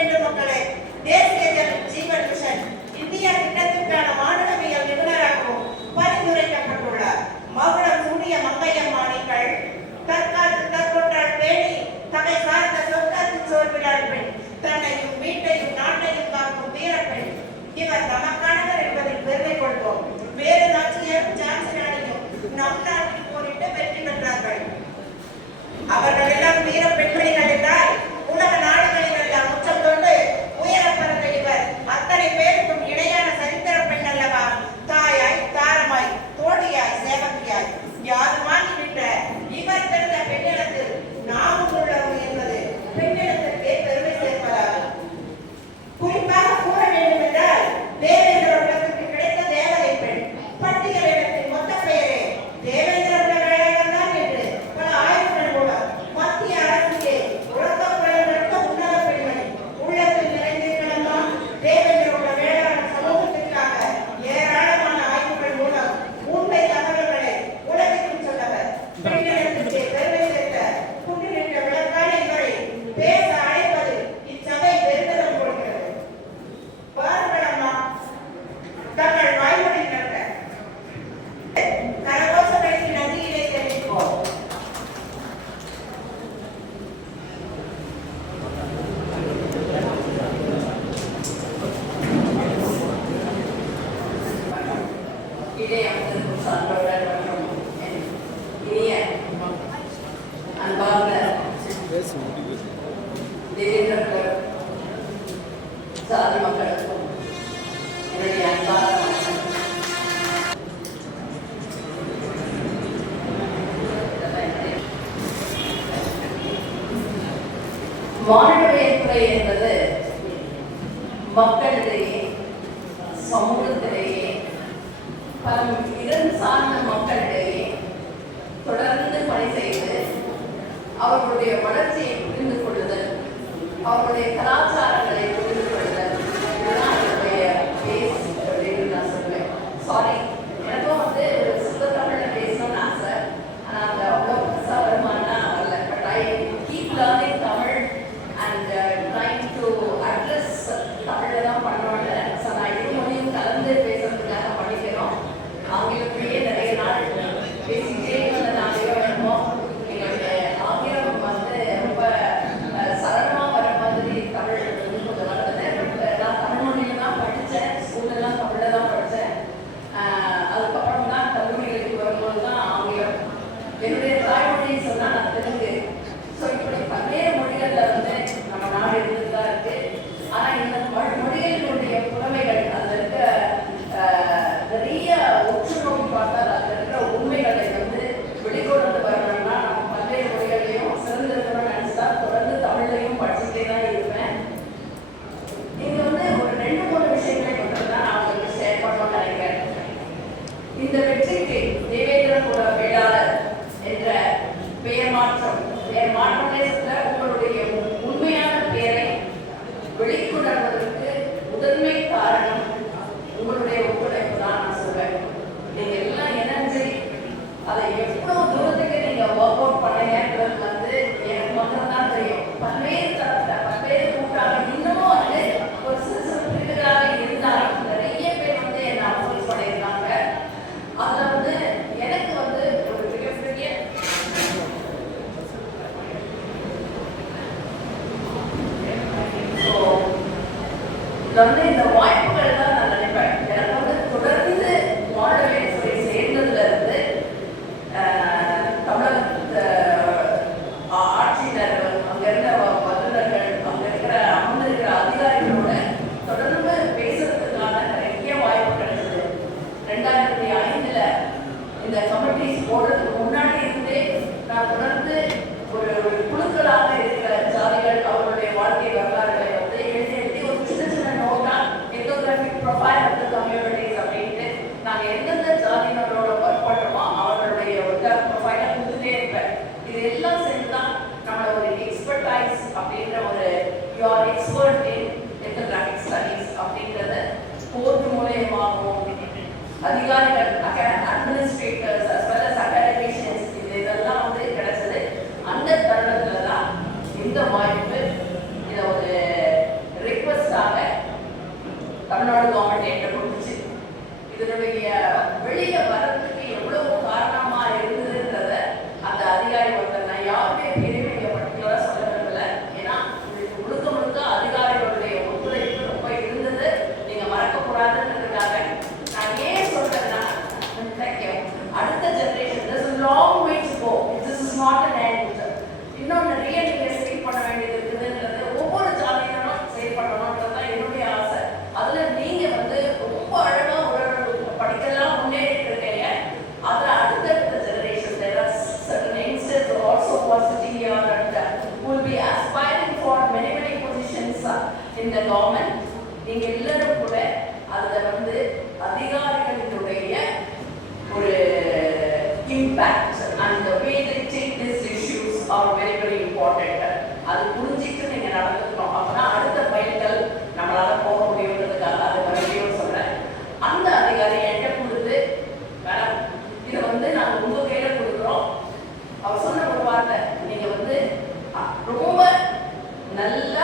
வேண்டும் மக்களே. தேசிய ஜீவன் மிஷன் இந்தியா திட்டத்திற்கான மாநிலவியல் நிபுணராகவும் பரிந்துரைக்கப்பட்டுள்ளார். மகுடம் சூடிய மங்கையம்மாணிகள் தற்கொற்றால் பேணி தகை சார்ந்த சொர்க்கத்தின் சோர்விலாள் பெண், தன்னையும் வீட்டையும் நாட்டையும் காக்கும் வீரப்பெண். இவர் நமக்கானவர் என்பதில் பெருமை கொள்வோம். வேறு நாச்சியரும் ஜான்சனாலையும் நம் நாட்டில் போரிட்டு வெற்றி பெற்றார்கள். அவர்கள் எல்லாம் வீர பெண்மணிகள் என்றால் உலக நாடுகளில் எல்லாம் உச்சம் கொண்டு உயர பறந்த இவர் அத்தனை பேருக்கும் இணையான சரித்திர பெண் அல்லவா? தாயாய், தாரமாய், தோழியாய், சேவகியாய் யாரும் வாங்கிவிட்ட இவர் பிறந்த பெண்ணிடத்தில் நாமும் உள்ளோம் என்பது பெண்ணிடத்திற்கே பெருமை சேர்ப்பதாகும். குறிப்பாக கூற வேண்டும் என்றால் தேவேந்திர குலத்துக்கு கிடைத்த தேவதை பெண். பட்டியலிடத்தின் மொத்த பெயரே தேவேந்திர குல வேளாளர் தான் என்று பல ஆய்வுகள் மூலம் மத்திய அரசிலே உலக புலவர்களுக்கு உன்னத பெண்மணி உள்ளத்தில் நிறைந்திருக்கலாம். தேவேந்திர குல வேளாளர் சமூகத்திற்காக ஏராளமான ஆய்வுகள் மூலம் உண்மை தகவல்களை உலகிற்கும் சொல்லவர். பெண்ணிடத்திற்கே பெருமை சேர்த்த குன்றிலிட்ட விளக்கான இவரை பேச அழைப்பது இச்சபை பெருமிதம் கொள்கிறது. பாருங்களம்மா, தங்கள் வாய்மொழி நடத்த கரகோஷங்களுக்கு நன்றியிலே தெரிவிப்போம். இதே அமர்ந்திருக்கும் சான்றோர்கள் மற்றும் இனிய அன்பார்ந்த தேவேந்திர சாதி மக்களுக்கும் என்னுடைய அன்பார்ந்த மாநிலவியல் துறை என்பது மக்களிடையே, சமூகத்திலேயே, இடம் சார்ந்த மக்களிடையே தொடர்ந்து பணி செய்து அவர்களுடைய வளர்ச்சியை புரிந்து கொள்ளுதல், அவர்களுடைய கலாச்சாரங்களை புரிந்து கொள்ளுதல், இதுதான் என்னுடைய பேஸ் அப்படின்னு நான் சொல்லுவேன். சாரி, எனக்கும் ஒரு சுத்த தமிழ்ல பேசணும்னு ஆசை. ஆனால் அந்த அவ்வளோ புதுசாக வருமானா வரல. But I keep learning Tamil and trying to address தமிழில் தான் பண்ணோன்னு. ஸோ நான் இரு மொழியும் கலந்து பேசுறதுக்காக பண்ணிக்கிறோம். ஆங்கிலத்திலேயே நிறைய நாள் பேசிக்கிட்டே வந்தனாலேயோ என்னமோ எங்களுடைய ஆங்கிலம் ரொம்ப சரளமாக வர மாதிரி தமிழ் கொஞ்சம் வளர்ந்தது. பட் நான் தமிழ் மொழியில் தான் படித்தேன், ஸ்கூலெல்லாம் தமிழில் தான் படித்தேன். அதுக்கப்புறம் தான் கல்லூரிகளுக்கு வரும்போது தான் ஆங்கிலம். என்னுடைய தாய்மொழின்னு சொன்னால் நான் தெலுங்கு. ஸோ இப்படி பல்வேறு மொழிகளில் நம்ம நாடு இருந்துட்டு தான் இருக்கு. ஆனால் இந்த மொழிகளுடைய புலமைகள் அதில் இருக்க நிறைய உற்று நோக்கி பார்த்தால் அதில் இருக்கிற உண்மைகளை வெளிக்கொண்டு வரணும்னா நம்ம பல்வேறு மொழிகளையும் சிறந்திருக்கணும்னு நினைச்சுதான் தொடர்ந்து தமிழ்லையும் படிச்சுட்டே தான் இருப்பேன். இங்க ஒரு 2-3 விஷயங்களை மட்டும் தான் நான் உங்களுக்கு ஷேர் பண்ணணும்னு நினைக்கிறேன். இந்த வெற்றிக்கு தேவேந்திர குல வேளாளர் என்ற பெயர் மாற்றமே உங்களுடைய உண்மையான பெயரை வெளிக்கொணர்வதற்கு முதன்மை காரணம் உங்களுடைய ஒத்துழைப்பு தான் நான் சொல்வேன். நீங்க எல்லாம் எனர்ஜி அதை எவ்வளவு தூரத்துக்கு நீங்க ஒர்க் அவுட் பண்ணீங்கன்றது எனக்கு மட்டும் தான் தெரியும். பல்வேறு தரத்துல பல்வேறு கூட்டாக இன்னமும் ஒரு சிறு சிறு பிரிவுகளாக இருந்தாலும் நிறைய பேர் என்னை அப்ரோச் பண்ணியிருக்காங்க. அதுல எனக்கு ஒரு மிகப்பெரிய இந்த வாய்ப்புகள் தான் நான் நினைப்பேன். எனக்கு தொடர்ந்து மாநிலவியல் துறை சேர்ந்ததுல இருந்து தமிழக ஆட்சியினர், அங்க இருந்த வல்லுநர்கள், அங்க அமர்ந்திருக்கிற அதிகாரிகளோட தொடர்ந்து பேசுறதுக்கான நிறைய வாய்ப்பு கிடைச்சது. 2005 இந்த கமிட்டிஸ் போடுறதுக்கு முன்னாடி இருந்தே நான் தொடர்ந்து ஒரு குழுக்களாக இருக்கிற ஜாதிகள் அவர்களுடைய வாழ்க்கை வரலாறுகளை எழுதி ஒரு சின்ன சின்ன நோட்டா ethnographic profile of the communities அப்படின்ட்டு நாங்கள் எந்தெந்த ஜாதியினரோட ஒர்க் பண்ணுறோமோ அவர்களுடைய ஒரு ப்ரொஃபைலை கொடுத்துட்டே இருப்பேன். இது எல்லாம் சேர்ந்து தான் நம்மளோட ஒரு எக்ஸ்பர்டைஸ் அப்படின்ற ஒரு யூஆர் எக்ஸ்பர்ட் இன் எத்தோகிராஃபிக் ஸ்டடீஸ் அப்படின்றத கோர்ட் மூலயமாகவும் அதிகாரிகள், administrators as well as academicians இதெல்லாம் கிடைச்சது. அந்த தருணத்துல தான் இந்த வாய்ப்பு இதை ஒரு இந்த கவர்மெண்ட் நீங்க எல்லாரும் கூட அதுல வந்து அதிகாரிகளுடைய ஒரு impact and the way they take these issues are very very important. அது புரிஞ்சிட்டு நீங்க நடந்துக்கணும். அப்பதான் அடுத்த பயிர்கள் நம்மளால போக முடியுன்றதுக்காக அதை மறுபடியும் சொல்றேன். அந்த அதிகாரி என்கிட்ட கொடுத்து மேடம் இதை வந்து நாங்கள் உங்க கையில கொடுக்குறோம். அவர் சொன்ன ஒரு வார்த்தை, நீங்க வந்து ரொம்ப நல்ல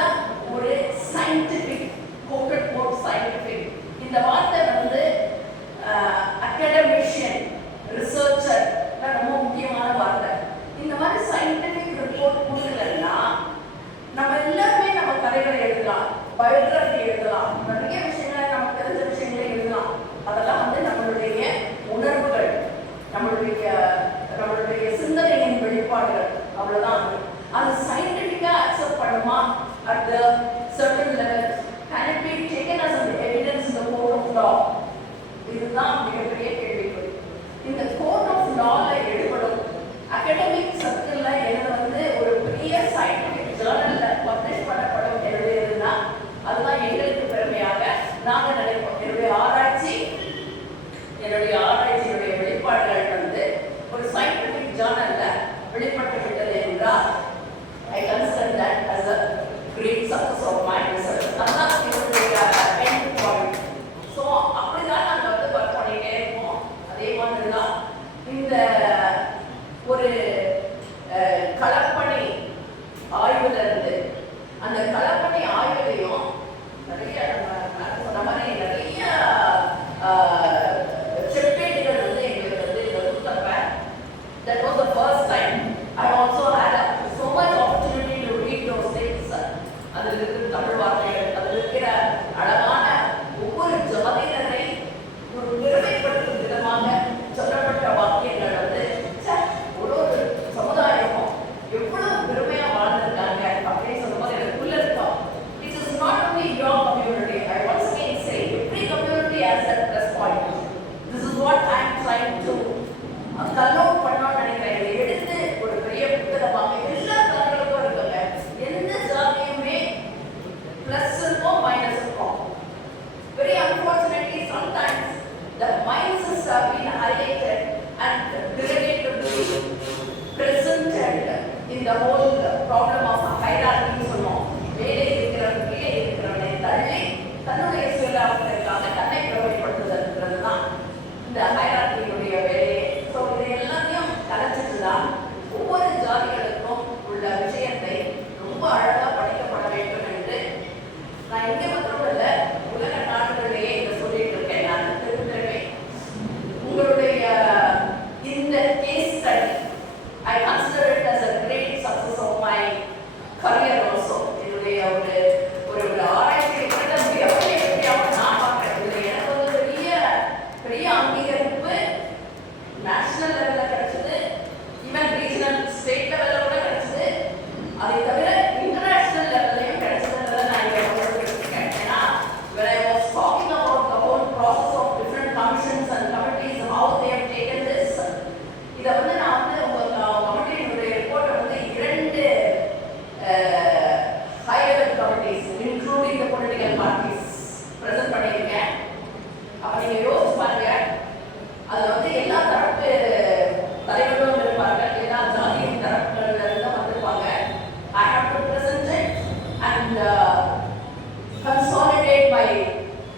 ஒரு சயின்டிபிக் கோட்டட் கோட் சயின்டிபிக், இந்த வார்த்தை வந்து அகாடமிஷியன் ரிசர்ச்சர் ரொம்ப முக்கியமான வார்த்தை. இந்த மாதிரி சயின்டிபிக் ரிப்போர்ட் கொடுக்கலன்னா நம்ம எல்லாருமே நம்ம கதைகளை எழுதலாம், பயோகிராஃபி எழுதலாம், நிறைய விஷயங்களை நமக்கு தெரிஞ்ச விஷயங்களை எழுதலாம். அதெல்லாம் வந்து நம்மளுடைய உணர்வுகள், நம்மளுடைய சிந்தனையின் வெளிப்பாடுகள், அவ்வளவுதான். அது சயின்டிபிக்கா அக்செப்ட் பண்ணுமா at the certain level? Can it be taken as an evidence in the court of law? இதுதான் மிகப்பெரிய கேள்விக்குறி. இந்த கோர்ட் ஆஃப் லால எடுபடும் அகாடமிக் சர்க்கிள்ல எனக்கு வந்து ஒரு பெரிய சயின்டிபிக் ஜேர்னல்ல பப்ளிஷ் பண்ணப்படும் எழுதியதுன்னா அதுதான் எங்களுக்கு பெருமையாக நாங்க நினைப்போம். என்னுடைய ஆராய்ச்சியுடைய வெளிப்பாடுகள் வந்து ஒரு சயின்டிபிக் ஜேர்னல்ல வெளிப்பட்டு விட்டது என்றால் I consider that as a great success of my research. அதுதான் என்னுடைய end point. ஸோ அப்படிதான் நாங்கள் வந்து ஒர்க் பண்ணிட்டே இருப்போம். அதே மாதிரி தான் இந்த ஒரு களப்பணி ஆய்வுல இருந்து அந்த களப்பணி ஆய்வுலையும் நிறைய சொன்ன மாதிரி நிறைய செப்பேடுகள் வந்து எங்களுக்கு வந்து கொடுத்தப்ப that was the first time I also had so much opportunity to read those things. அதில் இருக்கிற தமிழ் வார்த்தைகள், அதில் இருக்கிற அழகான ஒவ்வொரு ஜாதியினரை ஒரு பெருமைப்படுத்தும் விதமாக சொல்லப்பட்ட வாக்கியங்கள் வந்து ஒரு சமுதாயமும் எவ்வளவு பெருமையா வாழ்ந்திருக்காங்க அப்படின்னு சொல்லும்போது எனக்குள்ள இருக்கும். It is not only your community. I once again say every community has that plus point. This is what I am trying to கல்லோட் பண்ணோம்னு நினைக்கிறேன். இதை எடுத்து ஒரு பெரிய புத்தகமாக எல்லா தலைவர்களுக்கும் இருக்குங்க. எந்த ஜாதியுமே பிளஸ் இருக்கும் மைனஸ் இருக்கும். Very unfortunately sometimes the minuses have been highlighted and delegated presented in the whole problem of hierarchy. சொல்லுவோம், மேலே இருக்கிறவன் கீழே இருக்கிறவனை தள்ளி தன்னுடைய சுயலாபத்திற்காக தன்னை பிரபலப்படுத்துதல் தான் இந்த ஹைரார்கியுடைய வேலையே. ஸோ இதை எல்லாத்தையும் கலைச்சிட்டு தான் ஒவ்வொரு ஜாதிகளுக்கும் உள்ள விஷயத்தை ரொம்ப அழகாக படிக்கப்பட வேண்டும் என்று நான் இங்கே மட்டும் இல்லை, உலக நாடுகளிலேயே இதை சொல்லிட்டு இருக்கேன். நான் திரும்பவே உங்களுடைய இந்த case study I consider it as a great success of my career also. என்னுடைய ஒரு ஆராய்ச்சி எப்படியாவது நான் பார்க்கிறேன். இது எனக்கு வந்து பெரிய அங்கீகரிப்பு நேஷனல் லெவலில் கிடைச்சது, ஈவன் ரீஜனல் ஸ்டேட் லெவலில் கூட கிடைச்சது. அதை தவிர இன்டர்நேஷனல் லெவல்லையும் கிடைச்சதுன்றதை நான் இங்கே கொடுத்துருக்கேன். ஏன்னா when I was talking about the whole process of different commissions and committees, how they have taken this, இதை வந்து நான் வந்து கமிட்டியினுடைய ரிப்போர்ட்டை வந்து 2 high level committees including the political parties present பண்ணியிருக்கேன். அப்ப நீங்க யோசிச்சு பாருங்க, அதுல வந்து எல்லா தரப்பு தலைவர்களும் இருப்பாங்க, எல்லா ஜாதியின் தரப்புகள்ல இருந்து வந்திருப்பாங்க. I have to present it and consolidate my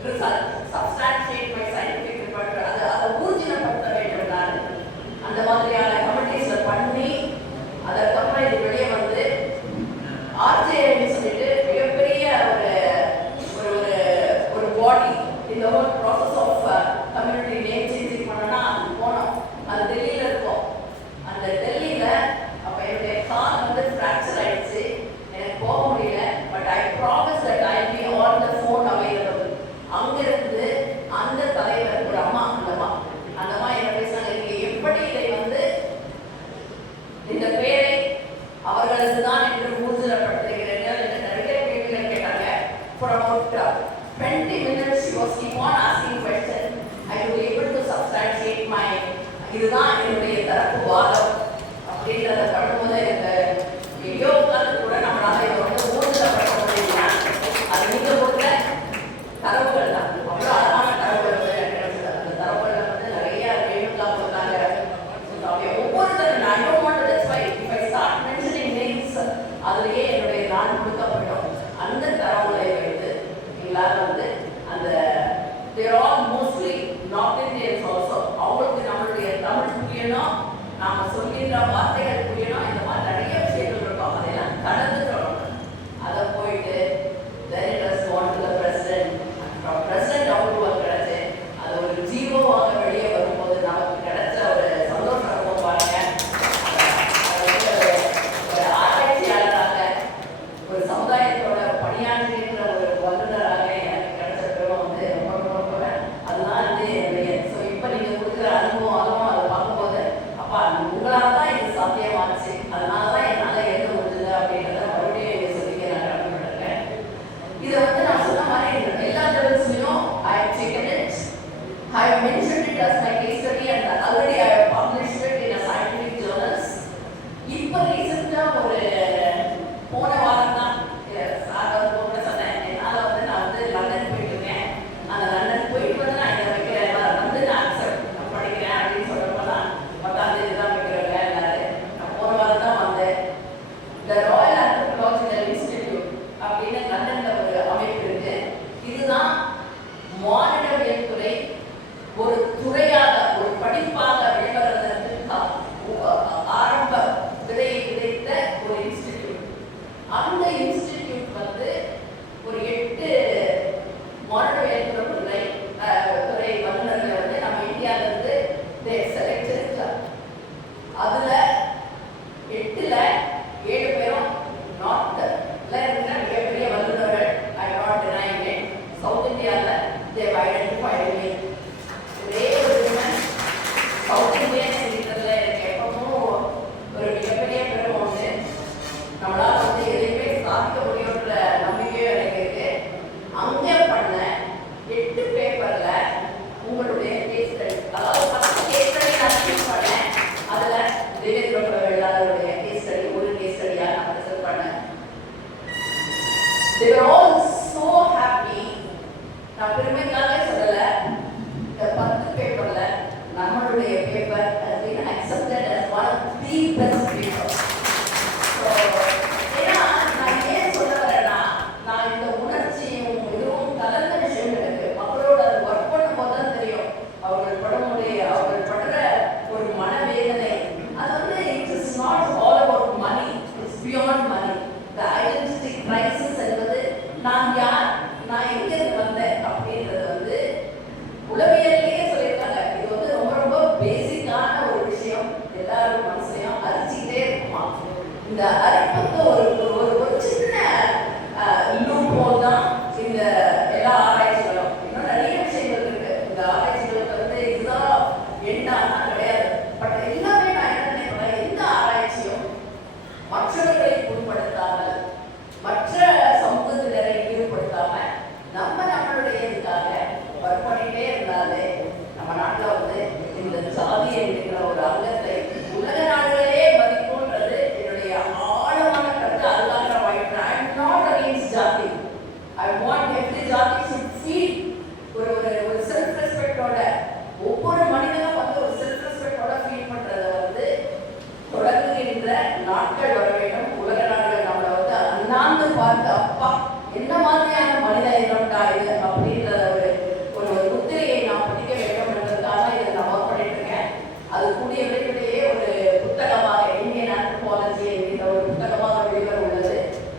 result, substantiate my scientific report. அதை ஊர்ஜிதப்படுத்த வேண்டும். நான் அந்த மாதிரியான கமிட்டிஸ்ல பண்ணி அதற்கப்புறம் இது வெளியே வந்து ஆர்ஜேன்னு சொல்லிட்டு மிகப்பெரிய ஒரு பாடி இந்த whole process of community name changing பண்ணனா போனோம். அது டெல்லியில இருக்கும். அந்த டெல்லியில அப்ப என்னுடைய கால் வந்து ஃப்ராக்சர் ஆயிடுச்சு, எனக்கு போக முடியல. But I promise that I be on the phone available. அங்கிருந்து அந்த தலைவர் ஒரு அம்மா, அந்த அம்மா என்ன பேசுறாங்க, நீங்க எப்படி இதை வந்து இந்த பேரை அவர்களுக்கு தான் என்று ஊர்ஜிதப்படுத்துகிறீர்கள் என்று நிறைய கேள்விகள் கேட்டாங்க. For about 20 minutes she was keep on asking questions. I was able to substantiate my இதுதான் என்னுடைய தரப்பு வாதம் அப்படின்றத பண்ணும்போது இந்த வீடியோக்கள் கூட நம்மளால இதை வந்து ஊர்ஜிதப்படுத்த முடியல. அது நீங்க கொடுத்த தரவுகள் தான். அவ்வளோ அழகான தரவுகள் கிடைச்சது. அந்த தரவுகளை வந்து நிறைய வேணும்லாம் கொடுத்தாங்க. ஒவ்வொருத்தரும் நான் don't want to, that's why if I start mentioning names, அதுலயே என்னுடைய நான் கொடுக்கப்பட்டோம். அந்த தரவுகளை வைத்து எங்களால் வந்து அந்த they are all mostly North Indians also. அவங்களுக்கு நம்மளுடைய தமிழ் புரியணும், நாம சொல்கின்ற வார்த்தைகள் புரியணும், இந்த மாதிரி நிறைய விஷயங்கள் இருக்கும். அதெல்லாம் கடந்து சொல்லணும். அதை போயிட்டு then it was gone to the president. from president அவங்களுக்கு கிடைச்சு அது ஒரு ஜீவோவாக வெளியே வரும்போது நமக்கு கிடைச்ச ஒரு சந்தோஷம் இருக்கும் பாருங்க. ஒரு ஆராய்ச்சியாளராக, ஒரு சமுதாயத்தோட பணியாற்றுகின்ற ஒரு வல்லுநராக எனக்கு கிடைச்ச பெருமை வந்து ரொம்ப ரொம்ப அதுதான் வந்து என்னுடைய. ஸோ இப்போ நீங்கள் கொடுக்குற அனுபவம் அதை பார்க்கும்போது அப்பா உங்களால் தான் இது சாத்தியமாச்சு, அதனால தான் என்னால் எழுத முடிஞ்சது அப்படின்றத மறுபடியும் எங்கள் சொல்லிக்க நான் கடமைப்பட்டிருக்கேன். இதை வந்து நான் சொன்ன மாதிரி எல்லா லெவல்ஸ்லையும் I have taken it, I have mentioned it as my case study and already I have published it in a scientific journals. இப்போ ரீசெண்டாக ஒரு போன வாரம் தான் சார் வந்து போன சொன்னேன், என்னால் வந்து நான் வந்து லண்டன் போயிட்டு இருக்கேன். அந்த லண்டன் போயிட்டு வந்து நான் இதை வைக்கிறேன் வந்து நான் அக்செப்ட் படிக்கிறேன் அப்படின்னு சொல்றப்பதான் 10ஆம் தேதி தான் வைக்கிறேன் எல்லாரு. நான் போன வாரம் தான் வந்தேன். The Royal Anthropological Institute அப்படின்னு லண்டன்ல ஒரு அமைப்பு இருக்கு. இதுதான் மானிடவியல் துறை ஒரு துறையாக, ஒரு படிப்பாக வெளிவருவதற்கு ஆரம்ப விதையை விதைத்த ஒரு இன்ஸ்டிடியூட். அந்த இன்ஸ்டிடியூட் வந்து ஒரு 8 மானிடவியல் துறை வல்லுநர்களை வந்து நம்ம இந்தியாவிலிருந்து செலக்ட் செஞ்சாங்க. அதுல 8ல் 7 பேரும் நார்த்ல இருக்கிற மிகப்பெரிய வல்லுநர்கள். I not denying it. South இந்தியாவில் they have identified me. ஒரே ஒரு விமன் சவுத் இந்தியன் இருக்கிறதுல எனக்கு எப்பவும் ஒரு மிகப்பெரிய பெருமை உண்டு. நம்மளால வந்து எதையுமே சாதிக்க முடியுன்ற நம்பிக்கையும் எனக்கு இருக்கு. அங்கே பண்ண 8 பேப்பர்ல உங்களுடைய கேஸ் ஸ்டடி, அதாவது 10 கேஸ் ஸ்டடி நான் சூஸ் பண்ணேன். அதுல தேவேந்திர வெள்ளாளருடைய கேஸ் ஸ்டடி ஒரு கேஸ் ஸ்டடியா நான் ப்ரெசென்ட் பண்ணேன். They were all so happy. நான் பெருமைக்காக சொல்லல, இந்த 10 பேப்பர்ல நம்மளுடைய paper has been accepted as one of the best papers. So ஏன்னா நான் ஏன் சொல்ல வரேன்னா, நான் இந்த உணர்ச்சியும் இதுவும் கலந்த விஷயம் எனக்கு மக்களோட அது ஒர்க் பண்ணும்போது தான் தெரியும். அவர்கள் படுற ஒரு மனவேதனை அது வந்து it is not all about money, it's beyond money. The identity crisis என்பது நான் யார், நான் எங்கிருந்து வந்தேன் அப்படின்றது வந்து உளவியல்லையே சொல்லியிருக்காங்க. இது வந்து ரொம்ப ரொம்ப பேசிக்கான ஒரு விஷயம். எல்லாரும் மனசுலையும் அரிச்சிக்கிட்டே இருக்குமா. இந்த அரிப்புக்கு ஒரு சின்ன லூப் ஹோல் தான் இந்த எல்லா ஆராய்ச்சிகளும். இன்னும் நிறைய விஷயங்கள் இருக்கு இந்த ஆராய்ச்சிகளுக்கு வந்து இதுதான் என்னான்னா கிடையாது. பட் எல்லாமே நான் என்ன நினைக்கிறேன், எந்த ஆராய்ச்சியும் மற்றவர்களை புண்படுத்தாமல், மற்ற சமூகத்தினரை ஈடுபடுத்தாம நம்மளுடைய இதுக்காக ஒர்க் பண்ணிட்டே இருந்தாலே நம்ம நாட்டில் வந்து இந்த ஜாதி என்கிற ஒரு அங்கத்தை உலக நாடுகளே மதிப்புன்றது என்னுடைய ஆழமான கருத்து. அதுதான் ஐ எம் நாட் அகெயின்ஸ்ட் ஜாதி. ஐ வாண்ட் எவ்ரி ஜாதி ஷுட் ஃபீல் ஒரு செல்ஃப் ரெஸ்பெக்டோட, ஒவ்வொரு மனிதனும் வந்து ஒரு செல்ஃப் ரெஸ்பெக்டோட ஃபீல் பண்றதை வந்து தொடங்குகின்ற நாட்கள் வர வேண்டும். உலக நாடுகள் நம்மளை வந்து அண்ணாந்து பார்த்து அப்பா என்ன மாதிரியான மனித இனம்டா இது அப்படின்ற ஒரு முத்திரையை நான் பிடிக்க வேண்டும் என்றதுக்காக இதை நான் ஒர்க் பண்ணிட்டு இருக்கேன். அது கூடிய விரைவிலேயே ஒரு புத்தகமாக இந்தியன் ஆந்த்ரோபாலஜி என்கிற ஒரு புத்தகமாக வெளிவர உள்ளது.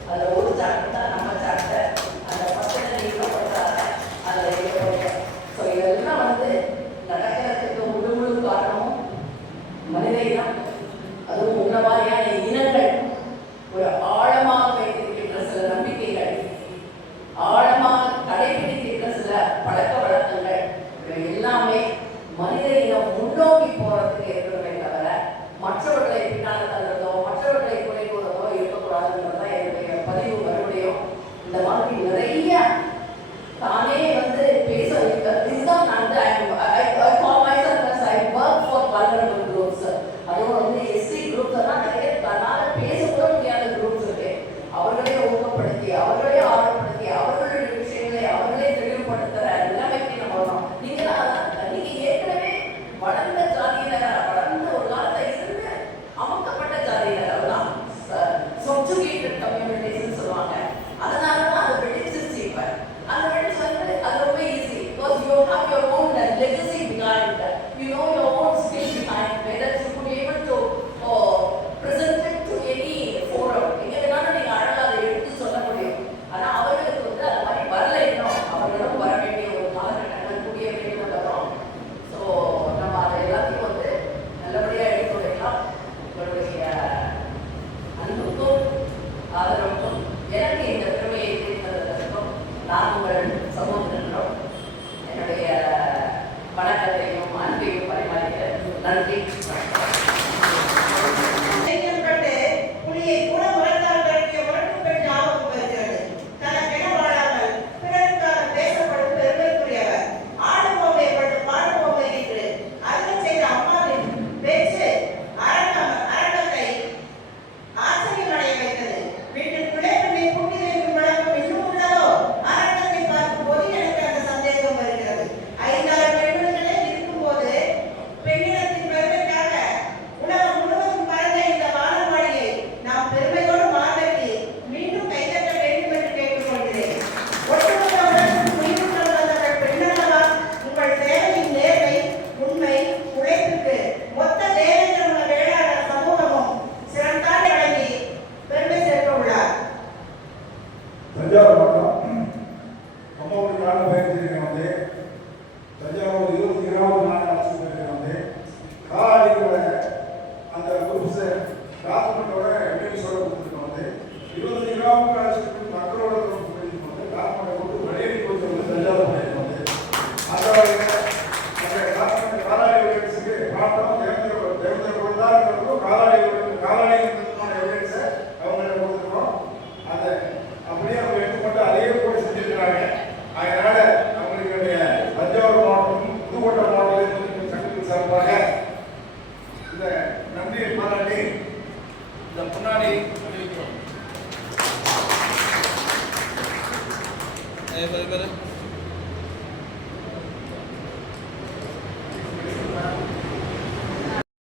அதில் ஒரு சாப்டர் தான் நம்ம சாப்டர். அந்த பக்கத்தில் நீங்கள் படித்தாங்க அதில் எழுத. ஸோ இதெல்லாம் வந்து நடக்கிறதுக்கு முழு காரணமும் மனித இனம், அதுவும் உள்ள மாதிரியான இனங்கள் ஒரு ஆழமாக வைத்திருக்கின்ற சில நம்பிக்கைகள், ஆழமாக கடைபிடிக்கின்ற சில பழக்க வழக்கங்கள், இவை எல்லாமே மனித இனம் முன்னோக்கி போறதுக்கு இருக்கிறதை தவிர மற்றவர்களை பின்னால் தள்ளுறதோ மற்றவர்களை குறை கூறதோ இருக்கக்கூடாதுன்றதுதான் என்னுடைய பதிவு. மறுபடியும் இந்த மாதிரி நிறைய தானே வந்து பேச இதுதான் நான் vulnerable groups. அதுவும் வந்து எஸ்சி குரூப்ஸ் எல்லாம் நிறைய தன்னால் பேசக்கூட முடியாத குரூப்ஸ் இருக்கு. அவர்களே ஊக்கப்படுத்தி, அவர்களே ஆர்வப்படுத்தி, அவர்கள் உங்கள் சமூகத்தினரும் என்னுடைய வணக்கத்தையும் அன்பையும் பரிமாறுகிறேன். நன்றி. தஞ்சாவூர் மாவட்டம் அம்மாவோட கால பயிற்சியில் வந்து தஞ்சாவூர் 22வது நாள் ஆட்சியில் வந்து காலாடியோட அந்த குரூப்ஸ் டாக்குமெண்டோட எம்எல்ஏஸோட கொடுத்துட்டு வந்து 25 கிராம ஆட்சிக்கு மக்களோட வந்து டாக்குமெண்ட் கொடுத்து வெளியேறி கொடுத்து வந்து தஞ்சாவூர் பயிற்சி வந்து அந்த டாக்குமெண்ட் காலாடி எவிடன்ஸுக்கு மாற்றம் தேவந்திர கொடுத்தாருங்கிறதும் காலாடி எவிடன்ஸை அவங்கள்ட்ட கொடுத்துருக்கோம். அதை அப்படியே அவங்க எடுத்துக்கொண்டு அதையே கூட செஞ்சிருக்கிறாங்க. அதனால அவங்களுடைய தஞ்சாவூர் மாவட்டம் புதுக்கோட்டை மாவட்டத்தில் சங்கத்தின் சார்பாக இந்த நன்றியை பாராட்டி இந்த முன்னாடி அறிவிக்கிறோம்.